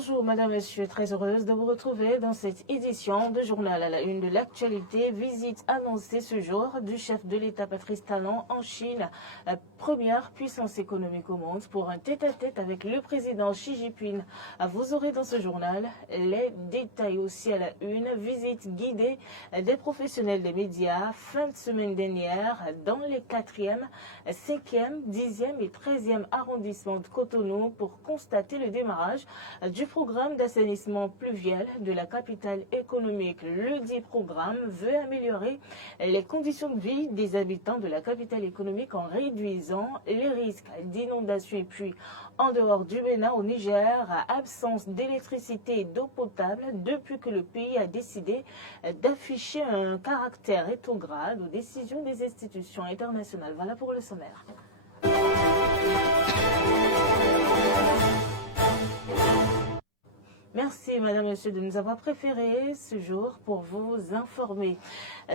Bonjour Madame, Monsieur, très heureuse de vous retrouver dans cette édition de Journal à la une de l'actualité. Visite annoncée ce jour du chef de l'État Patrice Talon en Chine, première puissance économique au monde, pour un tête-à-tête avec le président Xi Jinping. Vous aurez dans ce journal les détails aussi à la une. Visite guidée des professionnels des médias fin de semaine dernière dans les 4e, 5e, 10e et 13e arrondissements de Cotonou pour constater le démarrage du programme d'assainissement pluvial de la capitale économique. Le dit programme veut améliorer les conditions de vie des habitants de la capitale économique en réduisant les risques d'inondation. Et puis, en dehors du Bénin, au Niger, absence d'électricité et d'eau potable depuis que le pays a décidé d'afficher un caractère rétrograde aux décisions des institutions internationales. Voilà pour le sommaire. Merci Madame, Monsieur de nous avoir préféré ce jour pour vous informer.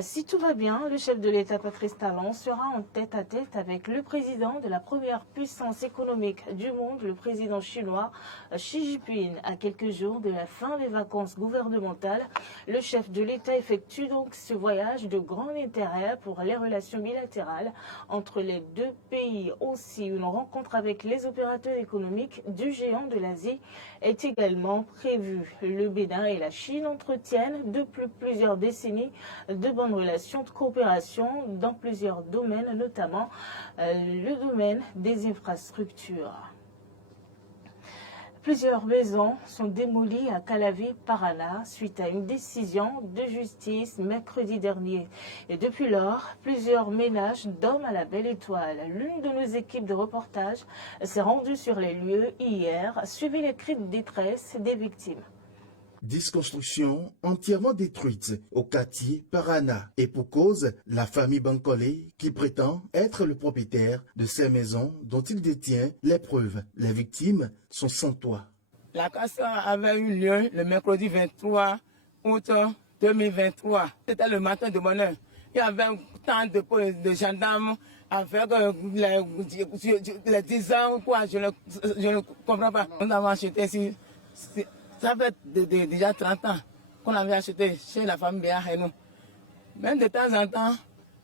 Si tout va bien, le chef de l'État Patrice Talon sera en tête-à-tête avec le président de la première puissance économique du monde, le président chinois Xi Jinping. À quelques jours de la fin des vacances gouvernementales, le chef de l'État effectue donc ce voyage de grand intérêt pour les relations bilatérales entre les deux pays. Aussi, une rencontre avec les opérateurs économiques du géant de l'Asie est également prévue. Le Bénin et la Chine entretiennent depuis plusieurs décennies de bonnes relations de coopération dans plusieurs domaines, notamment le domaine des infrastructures. Plusieurs maisons sont démolies à Calavi, Paraná, suite à une décision de justice mercredi dernier. Et depuis lors, plusieurs ménages dorment à la Belle Étoile. L'une de nos équipes de reportage s'est rendue sur les lieux hier, suivi les cris de détresse des victimes. 10 constructions entièrement détruites au quartier Paraná. Et pour cause, la famille Bancolé qui prétend être le propriétaire de ces maisons dont il détient les preuves. Les victimes sont sans toit. La casse avait eu lieu le mercredi 23 août 2023. C'était le matin de bonne heure. Il y avait tant de gendarmes avec les 10 ans ou quoi, je ne comprends pas. Nous avons acheté ici. Ça fait déjà 30 ans qu'on avait acheté chez la famille Béahénou. Même de temps en temps,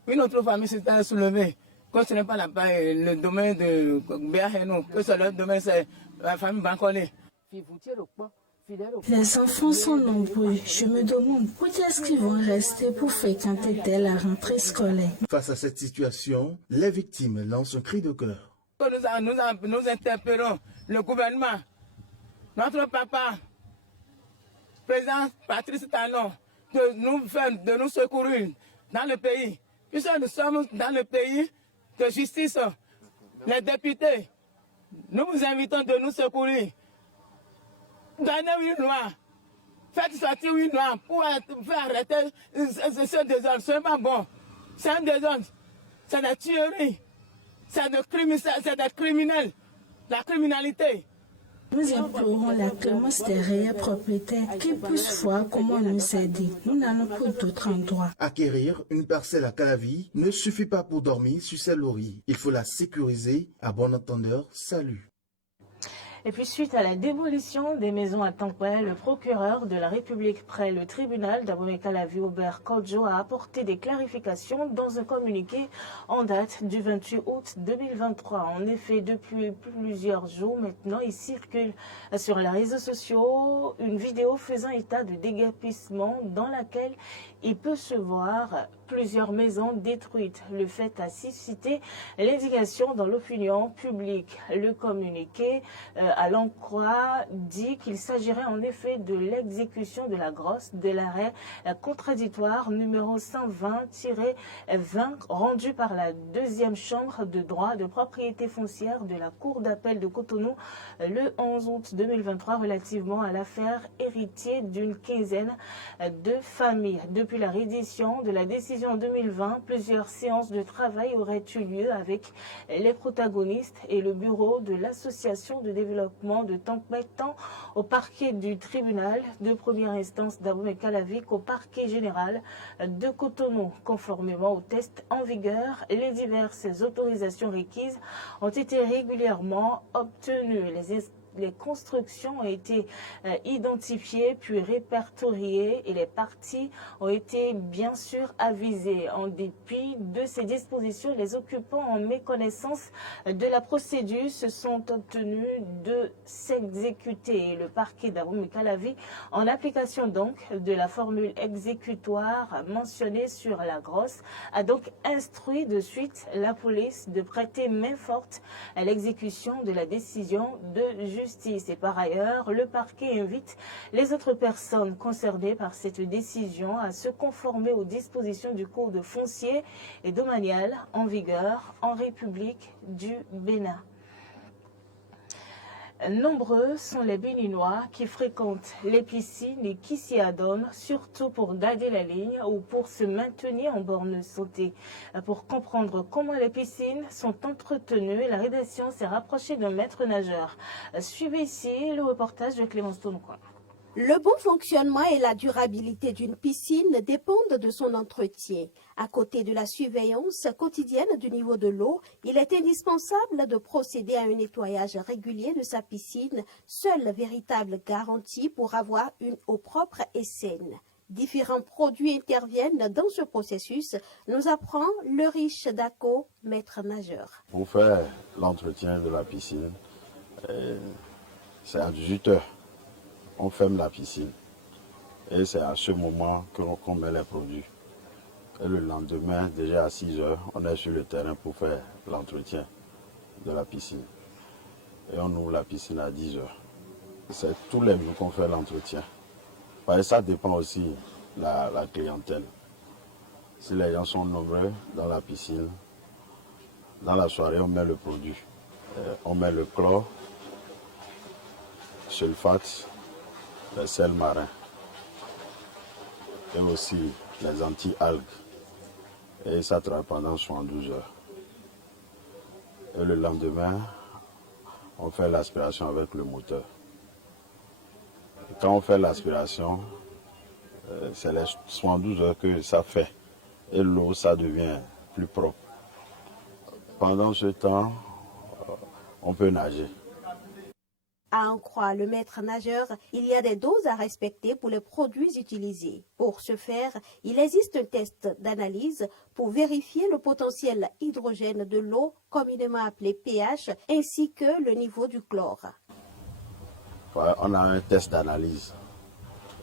une autre famille s'était soulevée. Que ce n'est pas le domaine de Béahénou, que c'est le domaine, c'est la famille Bancolé. Les enfants sont nombreux. Je me demande où est-ce qu'ils vont rester pour fréquenter dès la rentrée scolaire. Face à cette situation, les victimes lancent un cri de cœur. Nous interpellons le gouvernement, notre papa, président Patrice Talon, de nous secourir dans le pays. Puisque nous sommes dans le pays de justice, les députés, nous vous invitons de nous secourir. Donnez une loi, faites sortir une loi pour faire arrêter ce désordre. Ce n'est pas bon. C'est un désordre, c'est des tueries, c'est des criminels, la criminalité. Nous implorons la clémence des réels propriétaires qui puissent voir comment nous aider. Nous n'allons plus d'autres endroits. Acquérir une parcelle à Calavi ne suffit pas pour dormir sur ses lauriers. Il faut la sécuriser. À bon entendeur, salut. Et puis suite à la démolition des maisons à Tampoué, le procureur de la République près le tribunal d'Abomey-Calavi, Aubert Kodjo, a apporté des clarifications dans un communiqué en date du 28 août 2023. En effet, depuis plusieurs jours maintenant, il circule sur les réseaux sociaux une vidéo faisant état de déguerpissement dans laquelle il peut se voir plusieurs maisons détruites. Le fait a suscité l'indignation dans l'opinion publique. Le communiqué à l'encroix dit qu'il s'agirait en effet de l'exécution de la grosse de l'arrêt contradictoire numéro 120-20 rendu par la deuxième chambre de droit de propriété foncière de la Cour d'appel de Cotonou le 11 août 2023 relativement à l'affaire héritier d'une quinzaine de familles. Depuis la reddition de la décision en 2020, plusieurs séances de travail auraient eu lieu avec les protagonistes et le bureau de l'association de développement de Tampoué, tant au parquet du tribunal de première instance d'Abomey-Calavi qu'au parquet général de Cotonou. Conformément aux tests en vigueur, les diverses autorisations requises ont été régulièrement obtenues. Les les constructions ont été identifiées puis répertoriées et les parties ont été bien sûr avisées. En dépit de ces dispositions, les occupants en méconnaissance de la procédure se sont obtenus de s'exécuter. Le parquet d'Abomey-Calavi, en application donc de la formule exécutoire mentionnée sur la grosse, a donc instruit de suite la police de prêter main forte à l'exécution de la décision de justice. Et par ailleurs, le parquet invite les autres personnes concernées par cette décision à se conformer aux dispositions du Code foncier et domanial en vigueur en République du Bénin. Nombreux sont les Béninois qui fréquentent les piscines et qui s'y adonnent, surtout pour garder la ligne ou pour se maintenir en borne sautée. Pour comprendre comment les piscines sont entretenues, la rédaction s'est rapprochée d'un maître nageur. Suivez ici le reportage de Clémence Tonquin. Le bon fonctionnement et la durabilité d'une piscine dépendent de son entretien. À côté de la surveillance quotidienne du niveau de l'eau, il est indispensable de procéder à un nettoyage régulier de sa piscine, seule véritable garantie pour avoir une eau propre et saine. Différents produits interviennent dans ce processus, nous apprend le riche Dako, maître nageur. Pour faire l'entretien de la piscine, c'est à 18 heures. On ferme la piscine et c'est à ce moment qu'on met les produits. Et le lendemain, déjà à 6 heures, on est sur le terrain pour faire l'entretien de la piscine. Et on ouvre la piscine à 10 heures. C'est tous les jours qu'on fait l'entretien. Ça dépend aussi de la clientèle. Si les gens sont nombreux dans la piscine, dans la soirée, on met le produit. On met le chlore, sulfate, les sels marins et aussi les anti-algues. Et ça travaille pendant 72 heures. Et le lendemain, on fait l'aspiration avec le moteur. Et quand on fait l'aspiration, c'est les 72 heures que ça fait. Et l'eau, ça devient plus propre. Pendant ce temps, on peut nager. À en croire le maître nageur, il y a des doses à respecter pour les produits utilisés. Pour ce faire, il existe un test d'analyse pour vérifier le potentiel hydrogène de l'eau, communément appelé pH, ainsi que le niveau du chlore. On a un test d'analyse.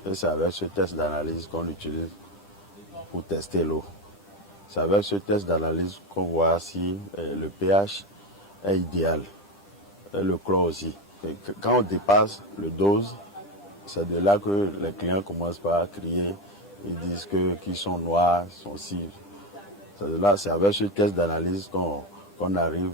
Et c'est avec ce test d'analyse qu'on utilise pour tester l'eau. C'est avec ce test d'analyse qu'on voit si le pH est idéal. Et le chlore aussi. Et quand on dépasse le dose, c'est de là que les clients commencent par crier. Ils disent qu'ils sont noirs, ils sont cils. C'est avec ce test d'analyse qu'on arrive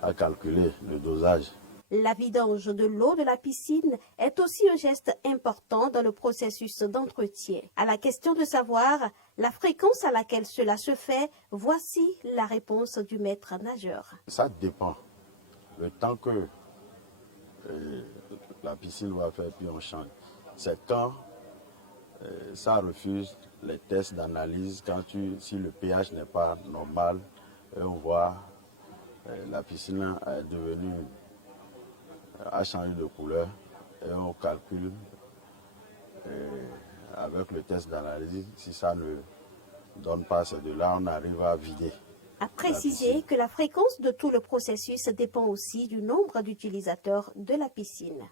à calculer le dosage. La vidange de l'eau de la piscine est aussi un geste important dans le processus d'entretien. À la question de savoir la fréquence à laquelle cela se fait, voici la réponse du maître nageur. Ça dépend. Le temps que la piscine va faire, puis on change. C'est quand ça refuse les tests d'analyse, si le pH n'est pas normal, et on voit la piscine a changé de couleur, et on calcule avec le test d'analyse, si ça ne donne pas, c'est de là on arrive à vider. À préciser que la fréquence de tout le processus dépend aussi du nombre d'utilisateurs de la piscine.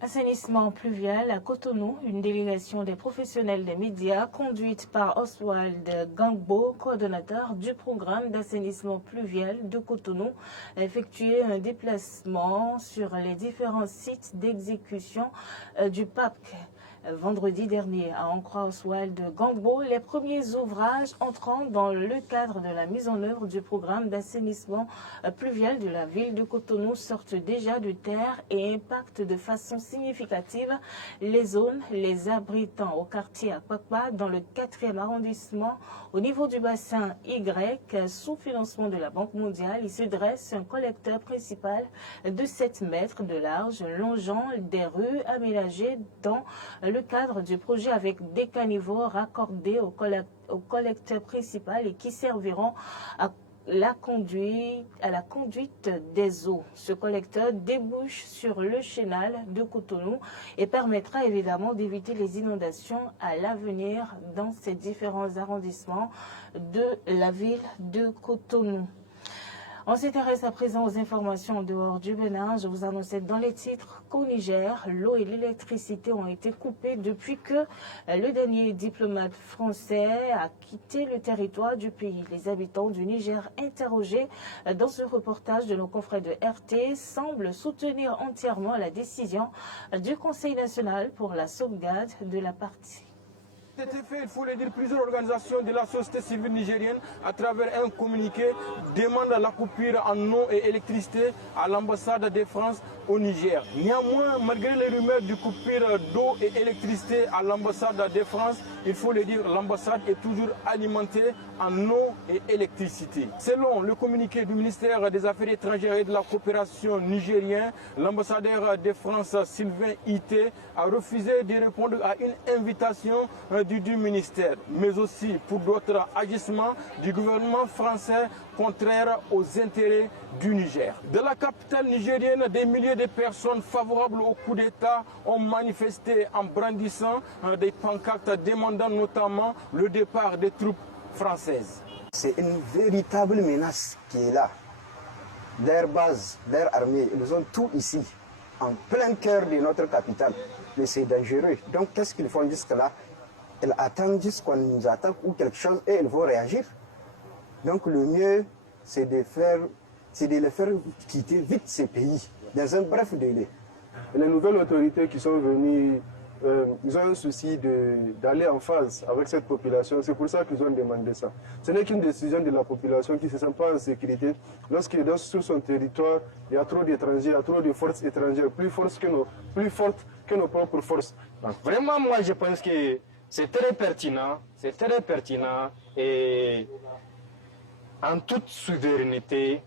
Assainissement pluvial à Cotonou, une délégation des professionnels des médias conduite par Oswald Gangbo, coordonnateur du programme d'assainissement pluvial de Cotonou, a effectué un déplacement sur les différents sites d'exécution du PAPC. Vendredi dernier, à en croire Oswald Gangbo, les premiers ouvrages entrant dans le cadre de la mise en œuvre du programme d'assainissement pluvial de la ville de Cotonou sortent déjà de terre et impactent de façon significative les zones les abritant au quartier Akpakpa dans le 4e arrondissement. Au niveau du bassin Y, sous financement de la Banque mondiale, il se dresse un collecteur principal de 7 mètres de large longeant des rues aménagées dans le cadre du projet avec des caniveaux raccordés au collecteur principal et qui serviront à à la conduite des eaux. Ce collecteur débouche sur le chenal de Cotonou et permettra évidemment d'éviter les inondations à l'avenir dans ces différents arrondissements de la ville de Cotonou. On s'intéresse à présent aux informations en dehors du Bénin. Je vous annonçais dans les titres qu'au Niger, l'eau et l'électricité ont été coupées depuis que le dernier diplomate français a quitté le territoire du pays. Les habitants du Niger interrogés dans ce reportage de nos confrères de RT semblent soutenir entièrement la décision du Conseil national pour la sauvegarde de la partie. Cet effet, il faut le dire, plusieurs organisations de la société civile nigérienne, à travers un communiqué, demandent la coupure en eau et électricité à l'ambassade de France au Niger. Néanmoins, malgré les rumeurs de coupure d'eau et électricité à l'ambassade de France, il faut le dire, l'ambassade est toujours alimentée en eau et électricité. Selon le communiqué du ministère des Affaires étrangères et de la coopération nigérien, l'ambassadeur de France, Sylvain Ité, a refusé de répondre à une invitation du ministère, mais aussi pour d'autres agissements du gouvernement français contraires aux intérêts du Niger. De la capitale nigérienne, des milliers de personnes favorables au coup d'État ont manifesté en brandissant des pancartes demandant notamment le départ des troupes françaises. C'est une véritable menace qui est là. Leur base, leur armée, ils ont tout ici, en plein cœur de notre capitale. Mais c'est dangereux. Donc qu'est-ce qu'ils font jusque-là? Ils attendent juste qu'on nous attaque ou quelque chose et ils vont réagir. Donc le mieux, c'est de les faire quitter vite ces pays, dans un bref délai. Les nouvelles autorités qui sont venues, ils ont un souci d'aller en phase avec cette population. C'est pour ça qu'ils ont demandé ça. Ce n'est qu'une décision de la population qui ne se sent pas en sécurité. Lorsque sur son territoire, il y a trop d'étrangers, il y a trop de forces étrangères, plus fortes que nos propres forces. Donc, vraiment, moi, je pense que c'est très pertinent et en toute souveraineté,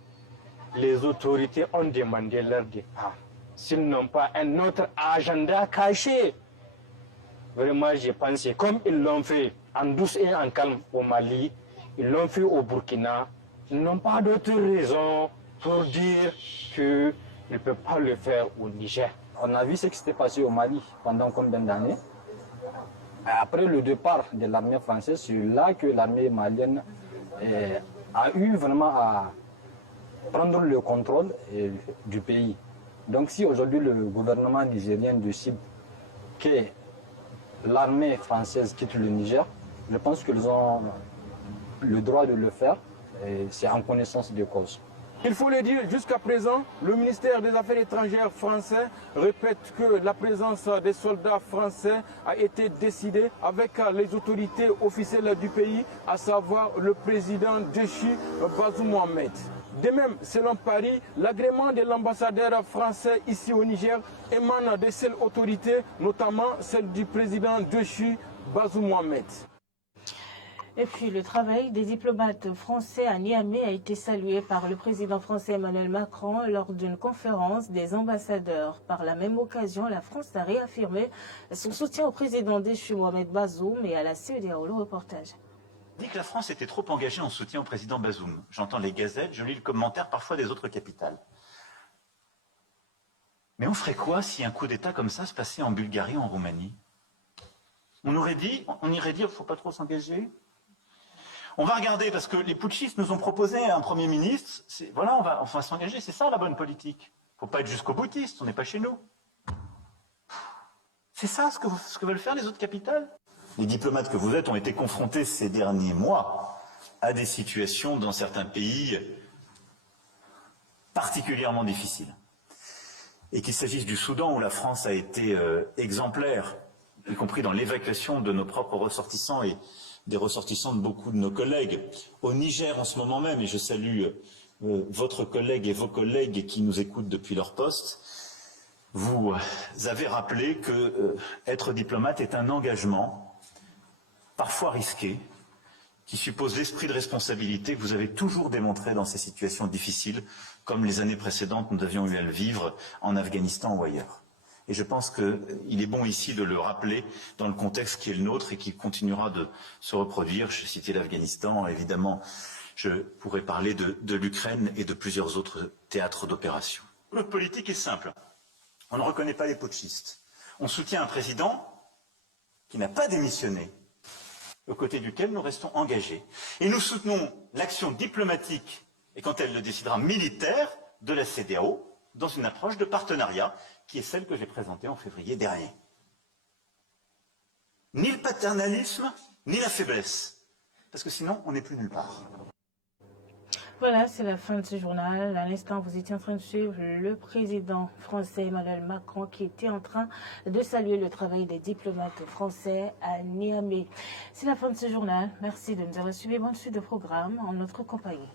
les autorités ont demandé leur départ. S'ils n'ont pas un autre agenda caché, vraiment, je pense que comme ils l'ont fait en douce et en calme au Mali, ils l'ont fait au Burkina, ils n'ont pas d'autre raison pour dire qu'ils ne peuvent pas le faire au Niger. On a vu ce qui s'était passé au Mali pendant combien d'années. Après le départ de l'armée française, c'est là que l'armée malienne a eu vraiment à prendre le contrôle du pays. Donc si aujourd'hui le gouvernement nigérien décide que l'armée française quitte le Niger, je pense qu'ils ont le droit de le faire et c'est en connaissance de cause. Il faut le dire, jusqu'à présent, le ministère des Affaires étrangères français répète que la présence des soldats français a été décidée avec les autorités officielles du pays, à savoir le président déchu Bazoum Mohamed. De même, selon Paris, l'agrément de l'ambassadeur français ici au Niger émane de ces autorités, notamment celle du président déchu Bazoum Mohamed. Et puis, le travail des diplomates français à Niamey a été salué par le président français Emmanuel Macron lors d'une conférence des ambassadeurs. Par la même occasion, la France a réaffirmé son soutien au président déchu Mohamed Bazoum et à la CEDEAO. Le reportage. On dit que la France était trop engagée en soutien au président Bazoum. J'entends les gazettes, je lis le commentaire parfois des autres capitales. Mais on ferait quoi si un coup d'État comme ça se passait en Bulgarie ou en Roumanie? On irait dire, il ne faut pas trop s'engager. On va regarder, parce que les putschistes nous ont proposé un Premier ministre. Voilà, on va s'engager, c'est ça la bonne politique. Il ne faut pas être jusqu'au boutiste, on n'est pas chez nous. C'est ça ce que veulent faire les autres capitales. Les diplomates que vous êtes ont été confrontés ces derniers mois à des situations dans certains pays particulièrement difficiles. Et qu'il s'agisse du Soudan où la France a été exemplaire, y compris dans l'évacuation de nos propres ressortissants et des ressortissants de beaucoup de nos collègues. Au Niger en ce moment même, et je salue votre collègue et vos collègues qui nous écoutent depuis leur poste, vous avez rappelé que être diplomate est un engagement parfois risqué, qui suppose l'esprit de responsabilité que vous avez toujours démontré dans ces situations difficiles, comme les années précédentes nous avions eu à le vivre en Afghanistan ou ailleurs. Et je pense qu'il est bon ici de le rappeler dans le contexte qui est le nôtre et qui continuera de se reproduire. Je citais l'Afghanistan, évidemment Je pourrais parler de l'Ukraine et de plusieurs autres théâtres d'opération. Notre politique est simple. On ne reconnaît pas les putschistes. On soutient un président qui n'a pas démissionné, aux côtés duquel nous restons engagés. Et nous soutenons l'action diplomatique, et quand elle le décidera militaire, de la CEDEAO, dans une approche de partenariat, qui est celle que j'ai présentée en février dernier. Ni le paternalisme, ni la faiblesse, parce que sinon, on n'est plus nulle part. Voilà, c'est la fin de ce journal. À l'instant, vous étiez en train de suivre le président français Emmanuel Macron qui était en train de saluer le travail des diplomates français à Niamey. C'est la fin de ce journal. Merci de nous avoir suivis. Bonne suite de programme en notre compagnie.